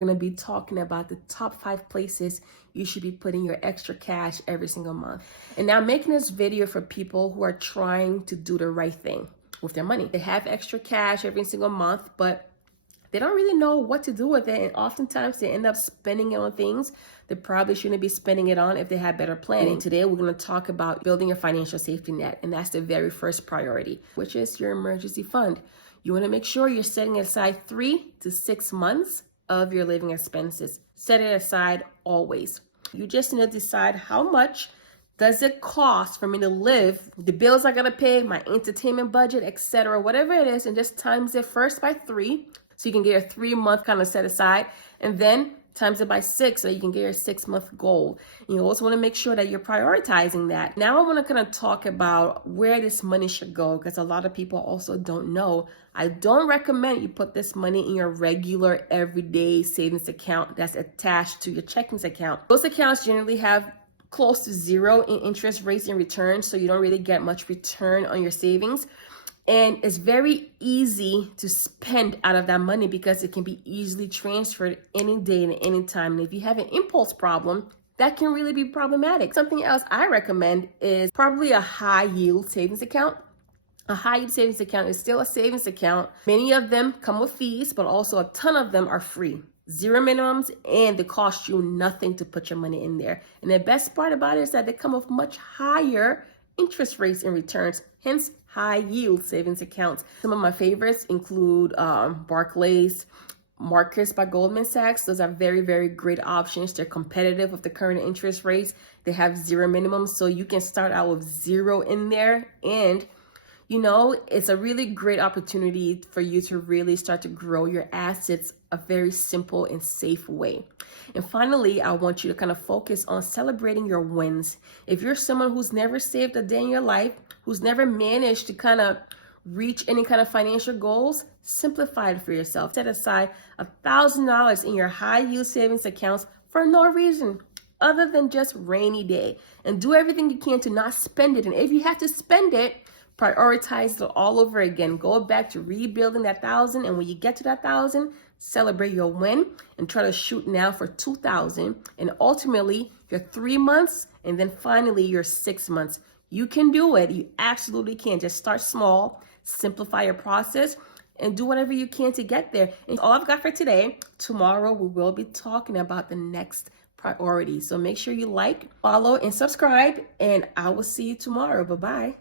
Going to be talking about the top 5 places you should be putting your extra cash every single month. And now I'm making this video for people who are trying to do the right thing with their money. They have extra cash every single month, but they don't really know what to do with it. And oftentimes they end up spending it on things they probably shouldn't be spending it on if they had better planning. Today, we're going to talk about building your financial safety net. And that's the very first priority, which is your emergency fund. You want to make sure you're setting aside 3 to 6 months of your living expenses. Set it aside always. You just need to decide how much does it cost for me to live, the bills I gotta pay, my entertainment budget, etc., whatever it is, and just times it first by 3, so you can get your 3-month kind of set aside, and then times it by 6, so you can get your 6-month goal. And you also want to make sure that you're prioritizing that. Now I want to kind of talk about where this money should go, because a lot of people also don't know. I don't recommend you put this money in your regular everyday savings account that's attached to your checking account. Those accounts generally have close to 0 in interest rates and returns, so you don't really get much return on your savings. And it's very easy to spend out of that money because it can be easily transferred any day and any time. And if you have an impulse problem, that can really be problematic. Something else I recommend is probably a high yield savings account. A high yield savings account is still a savings account. Many of them come with fees, but also a ton of them are free. 0 minimums, and they cost you nothing to put your money in there. And the best part about it is that they come with much higher interest rates and returns, hence high yield savings accounts. Some of my favorites include Barclays, Marcus by Goldman Sachs. Those are very, very great options. They're competitive with the current interest rates. They have 0 minimums, so you can start out with 0 in there, and it's a really great opportunity for you to really start to grow your assets a very simple and safe way. And finally, I want you to kind of focus on celebrating your wins. If you're someone who's never saved a day in your life, who's never managed to kind of reach any kind of financial goals, simplify it for yourself. Set aside $1,000 in your high yield savings accounts for no reason other than just rainy day, and do everything you can to not spend it. And if you have to spend it, prioritize it all over again. Go back to rebuilding that 1,000, and when you get to that 1,000, celebrate your win and try to shoot now for 2,000, and ultimately your 3 months, and then finally your 6 months. You can do it. You absolutely can. Just start small, simplify your process, and do whatever you can to get there. And all I've got for today. Tomorrow we will be talking about the next priority. So make sure you like, follow, and subscribe, and I will see you tomorrow. Bye-bye.